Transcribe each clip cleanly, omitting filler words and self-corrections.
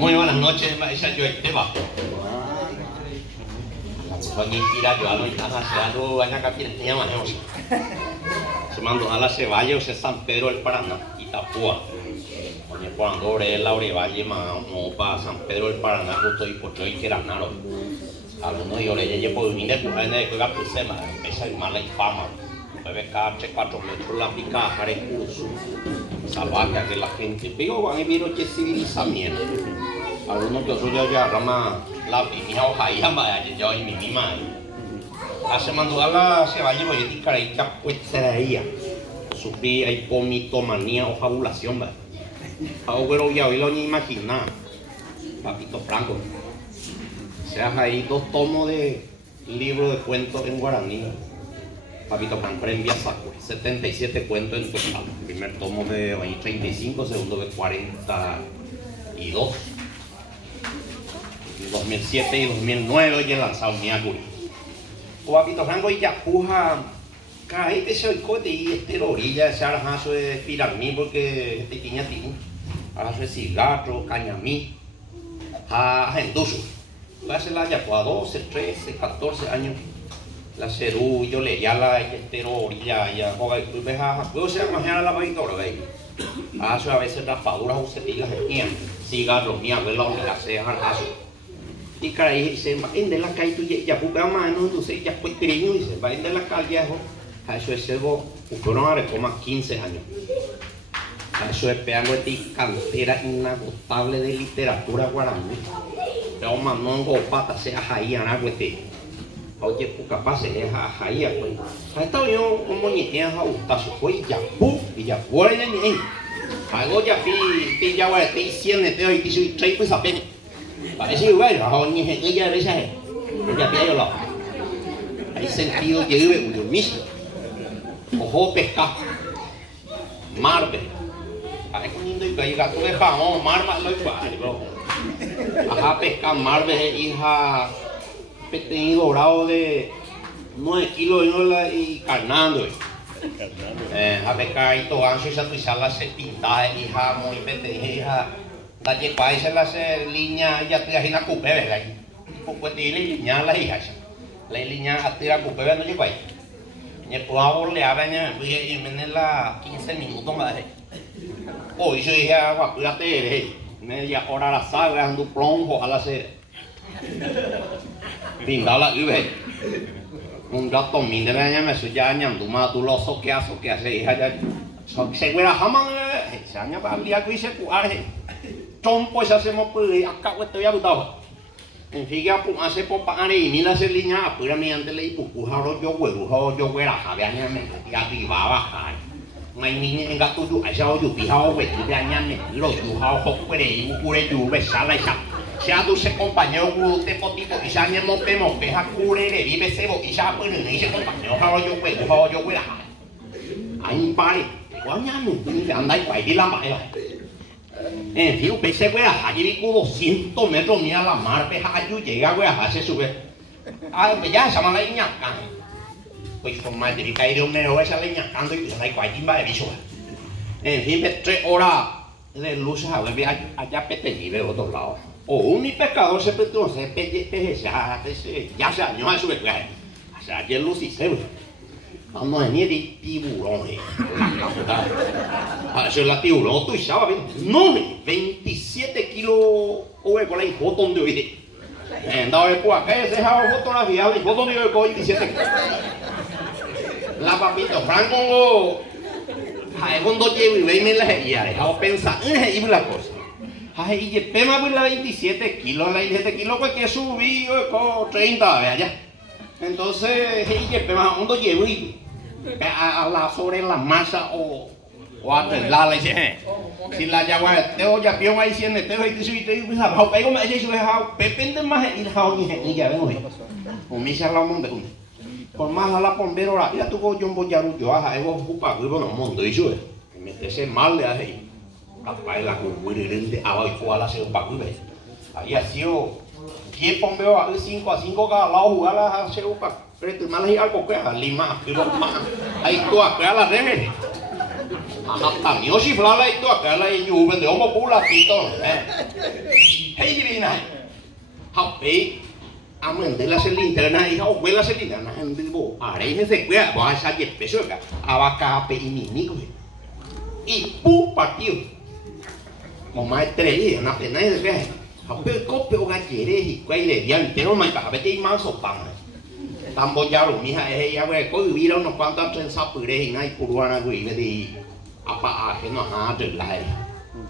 Muy buenas noches, maestra yo Esteban. Soy inspirado, y haciendo baña capitania más. Se mandó a la Ceballos de San Pedro del Paraná, Itapúa. Cuando la Valle no para San Pedro del Paraná, justo y por hoy que era naro. Algunos yo le llevo por mi negra en el gato se me empieza a mala infama. Bebe cada 3-4 metros la pica, jare curso. Salvaje que la gente vio, van a ver que civilizamiento. Algunos que yo ya rama la pimia o jaya más yo y mi mima. Hace mandó a la Ceballos voy a indicar ahí que pues sería. Sufrí ahí pomitomanía o fabulación, ¿verdad? Ahora ya hoy lo ni imaginar, Papito Franco. O sea, hay 2 tomos de libros de cuentos en guaraní. Papito Franco envía saco, 77 cuentos en total. Primer tomo de 35, segundo de 42. 2007 y 2009 ya lanzado Miaguri. Papito Franco y ya puja. Caí que se oicote y este orilla se arajazo de piramí porque este tiña tiña. Arajazo de cigarro, cañamí, ajenduzo. Hace la ya por 12, 13, 14 años. La cerú, yo le ya la este orilla ya joga y pues luego se imagina la baitoro ahí. Hace a veces raspaduras o cepillas de cigarro, mi abuelo le hace arajazo. Y caray se va en de la calle tú ya puga mano, entonces ya fue triño y se va en de la calle. Eso es algo que uno ahora toma 15 años. Eso es peando esta cantera inagotable de literatura guaraní. Pero manongo pata sea ahí anaguete. Oye, capaz es ahí pues. Ha estado yo como ni es a ustazo pues ya pu y ya fuera ni. Algo ya pi ya ahora te 100 de hoy y soy 3 pues apenas. Parece bueno, ahora ni ella a veces ya pilla yo la. Hay sentido que vive un mismo. Ojo pescado, marbe. Hay un lindo y que gato de jamón, marba lo igual, bro. Ajá, pesca marbe, hija, pequeño dorado de 9 kilos y carnando. A pescar y todo ancho y se la se pinta, hija, muy pequeña, hija. Dalle pa se la se línea ya te hacen a cupe, ¿verdad? Pues te línea la hija, la línea a tirar cupe, no llega ahí. Y puedo le hablan y me la 15 minutos más. Hoy yo dije, cuídate, media hora la saga, ando plombo a la sede. Pinda la vive. Un gato minde me soy ya añando más tú lo soqueazo que hace hija ya. Se hubiera jamás, se aña para el día que hice cuare. Chompo se hacemos pues acá estoy abutado. En fin, hace popa y mira esa línea, pues mediante le pujaron yo huevo, yo huera, había me arriba bajar. Mai ni en gato yo, ese yo pijao huevo, de añame, lo pujao jocuere y cure yo besala esa. Se ha dulce compañero de potito y se añe mope, ja cure, le vive cebo y ya pues ni ese compañero, yo huevo, yo huera. Ahí pare, guañame, anda y cuai la maya. En fin, pensé que allí vi 200 metros mira la mar, pejayo llega a se sube. Ah, pues ya se llama la ñaca. Pues con Madrid caído un mero esa leña cando y no hay cualquier de viso. En fin, 3 horas de luz a ver allá petení de otro lado. O un pescador se petó, se peje ya se añó a su viaje. O sea, ayer luz y cero. Vamos a venir de tiburón. Eso es la tiburón, tú sabes. No, 27 kilos o con la botón de hoy. Andaba de por acá, ese dejaba fotografía, el botón de hoy con 27 kilos. La papito Franco, cuando llevo y ve me la guía, dejaba pensar, y la cosa. Ay, y pema pues la 27 kilos, la 27 kilos, pues que subí con 30, vea ya. Entonces, y pema, cuando llevo y a sobre la masa o arreglarla y dice, si la llagua teo ya pio ahí siendo teo y te y pues a pego me dice depende más y la ya vemos o me se la monde por más a la bombero la ya tuvo yo bollar yo a ego ocupa vivo no mundo y yo me ese mal le hace capaz la cubrinde abajo a la se pa cubre ahí ha sido 10 bomberos a 5 a 5 cada lado jugar a se pa pero tú malas y algo que a lima pero más ahí tú a la redes hasta mío chiflar la esto acá la yu vende homo pula pito hey divina happy amen de la linterna y ho quella linterna en vivo are se quea va a salir peso acá abaca pe inimigo y pu partido como más tres na pena de que happy copio gallere y quei le dian pero mai para vete más sopan tambo ya lo mija ella güey có vivir unos cuantos trên sắp từ đây ngay Puruana gửi về thì apa cái nó ha trở lại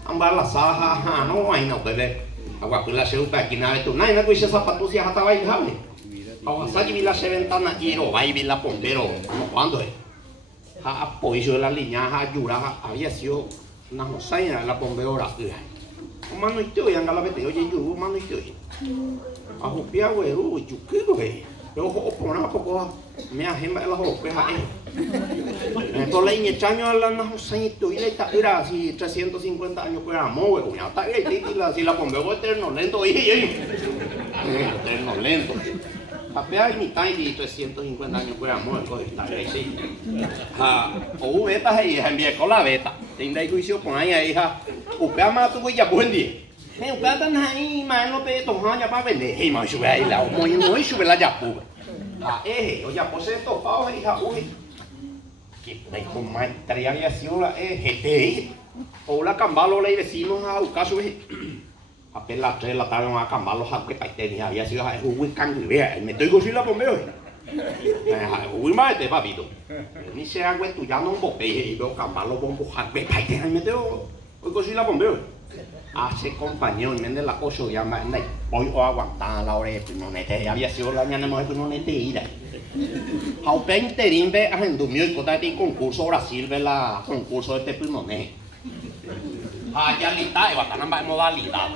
ông bảo là sao ha nó ngoài nào về đây agua pues la segunda que nada tú nada que se zapatos ya hasta ahí jale ahora sai vi la ventana y no va y vi la pompero no cuando es ha apoyo la línea ha ayuda había sido una mosaina la pompero la mano y tú yang la vete oye yo mano y tú a jupia güey yo qué güey yo por una poco me ajema la jope ha entonces la ñechaño la no sañito y la era así 350 años que era güey ya está ahí si la pompero eterno lento y eterno lento apenas mitad de 350 años que era güey está ahí sí o beta ahí envié con la beta tengo ahí juicio con ahí hija upea más tu ya buen día upea tan ahí más no te tomas ya para vender hey más sube ahí la muy sube la ya pu o ya pues esto pao hija uy que hay con más triangulación la GTI o la cambalo le vecinos a buscar su apenas las 3 de la tarde van a cambalo a que tenía había sido a un weekend vea me estoy con la bombeo uy más de papito ni se hago esto ya no bope y veo cambalo bombo hack paite me tengo hoy con la bombeo hace compañero y de la cosa ya me hoy o aguantar la hora de pinonete había sido la mañana más pinonete ira Hau penterin ve agendumio y cota de concurso Brasil ve la concurso de este pinonete ya lista y bastante más modalidad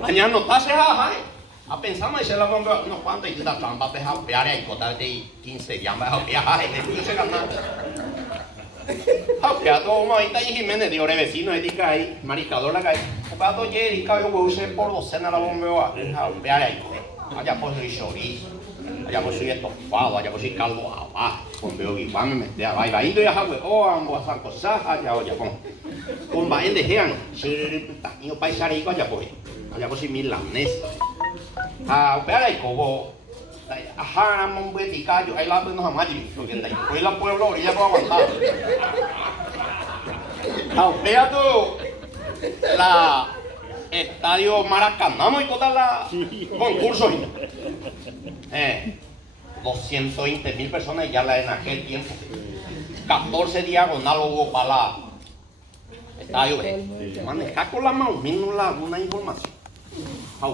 mañana no está se a pensar más se la bomba unos cuantos y la trampa de japear y cota de 15 ya me japear y se ganar Hapeado maita y Jiménez de ore vecino de Ticay, maricador la calle. Hapeado Jerica yo usé por docena la bomba hapear ahí. Allá por el chorizo, allá por el estofado, allá por el caldo abajo. Bombeo y va me metía va indo ya hago ambos a cosas allá con va en de jean. Se taño paisarico allá por el milanesa. Hapear ahí como ajá, un buen ticayo, ahí la no jamás porque después la pueblo orilla para aguantar. Vea tú la estadio Maracaná y toda la concurso. 220.000 personas ya la en aquel tiempo. 14 diagonal hubo para la estadio. Manejar con la mano, mismo una información.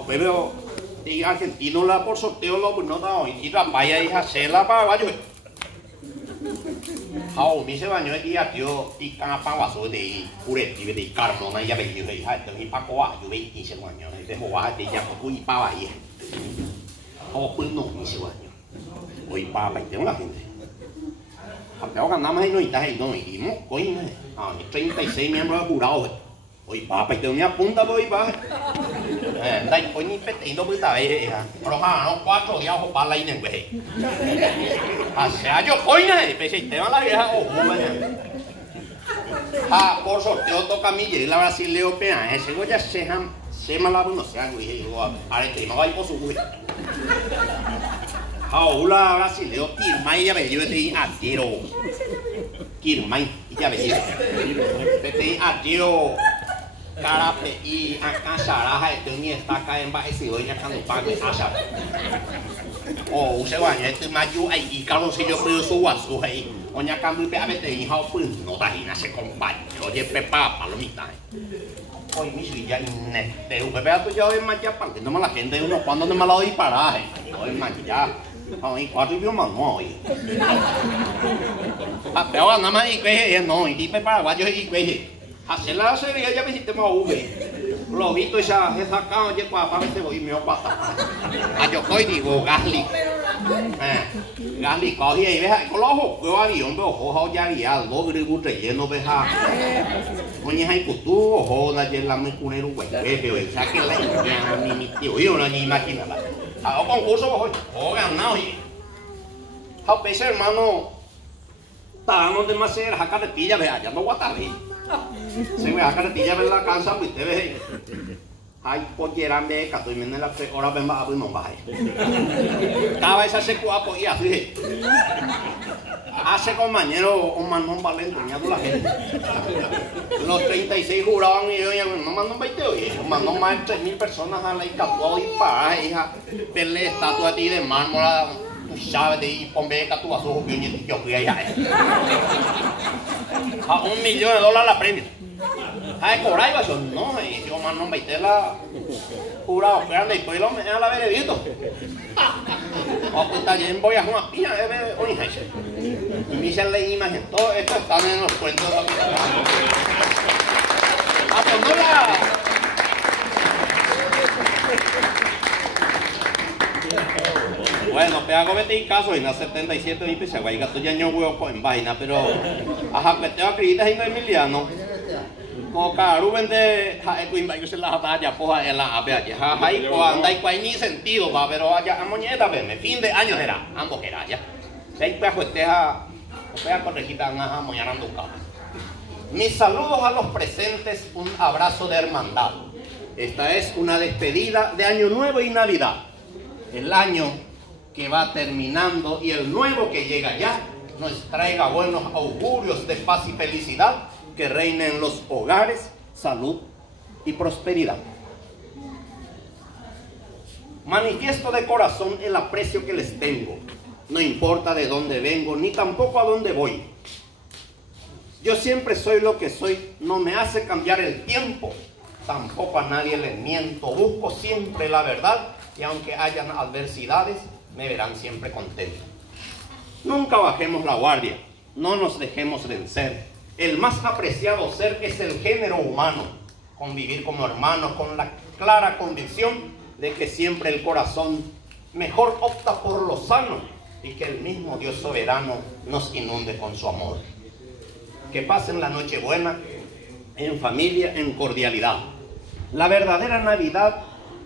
Veo y argentino la por sorteo lo no da hoy y la vaya hija se la para baño mi se baño el día tío y can pa guaso de pureti de carbona ya ve yo hija esto y pa coa yo ve 15 años de moa de ya y pa ahí pues no mi se baño hoy pa tengo la gente acá ganamos ahí no está ahí no y coño 36 miembros jurados hoy pa tengo mi apunta hoy pa đây có những cái no bữa tại nó nó 4 días ho para ahí en güey sea yo hoy ne pese te va la vieja por sorteo toca mi y la Brasileo pea ese ya se mala no se güey arete no hay por su güey la Brasileo Kirmay ya ve yo te atiro Kirmay ya ve yo te atiro Carape y acá Saraja este ni está acá en base hoy ya cuando pague asa se baña este mayo ahí y carrosillo pero su guaso ahí oña cambio pe abete y hao pues no da y nace compañero oye pepa palomita hoy mi silla nete pepe tú ya ves más ya porque no me la gente uno cuando no me la doy para hoy más ya hoy 4 idiomas no hoy pero nada más y que no y pepa guayo y que hacer la serie ya visité más lo visto esa sacado ya para veces voy me pata yo coy digo gasli cogí y ves con los ojos yo avión veo ojos ya guiado dos gribos relleno ves oye hay cultu ojo la la me cunero güey pero saque la mi tío yo no ni imagina la concurso hoy ganado y hermano Estábamos demasiado a carretilla, vea, ya no guataví. Se ve a carretilla, ve la cansa, pues te ve. Ay, pues ya me cato y me la hora ven va a no baje. Estaba esa secuá, pues ya, fíjate. Hace compañero un manón valente, la gente. Los 36 juraban y yo no mandó 20 hoy. Mandó más de 3.000 personas a la Icapó y para hija. Verle estatua de ti de mármol, tú sabes, de pombe que tú a su opinión y yo fui allá. A $1 millón la premio. Ay, cobrar iba yo, no, y yo mandó 20 la jurado, grande y después lo me a la veredito. O pues también voy a una pía de Onihaiche. Y me dicen la imagen, todo esto está en los cuentos de la vida. Ah, pues no la... Bueno, te hago vete y caso en la 77 y pues se va a gasto ya no huevo en vaina, pero ajá, pues te acreditas en Emiliano. Como caro vende Jaequimba yo se la batalla poja en la APH. Ahí cuando hay ni sentido va, pero allá a moñeta me fin de año será, ambos era ya. Ahí pues festeja, pues corregida a moñarando un cabo. Mis saludos a los presentes, un abrazo de hermandad. Esta es una despedida de Año Nuevo y Navidad. El año que va terminando y el nuevo que llega ya nos traiga buenos augurios de paz y felicidad, que reinen en los hogares, salud y prosperidad. Manifiesto de corazón el aprecio que les tengo. No importa de dónde vengo, ni tampoco a dónde voy. Yo siempre soy lo que soy, no me hace cambiar el tiempo. Tampoco a nadie le miento, busco siempre la verdad y aunque hayan adversidades, me verán siempre contento. Nunca bajemos la guardia, no nos dejemos vencer. El más apreciado ser es el género humano. Convivir como hermanos con la clara convicción de que siempre el corazón mejor opta por lo sano y que el mismo Dios soberano nos inunde con su amor. Que pasen la noche buena, en familia, en cordialidad. La verdadera Navidad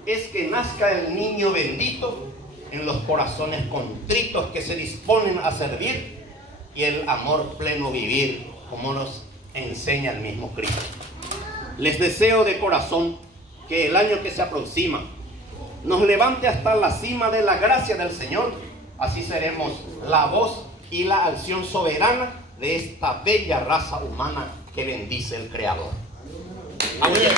es que nazca el niño bendito en los corazones contritos que se disponen a servir y el amor pleno vivir, como nos enseña el mismo Cristo. Les deseo de corazón que el año que se aproxima nos levante hasta la cima de la gracia del Señor. Así seremos la voz y la acción soberana de esta bella raza humana que bendice el Creador. Amén.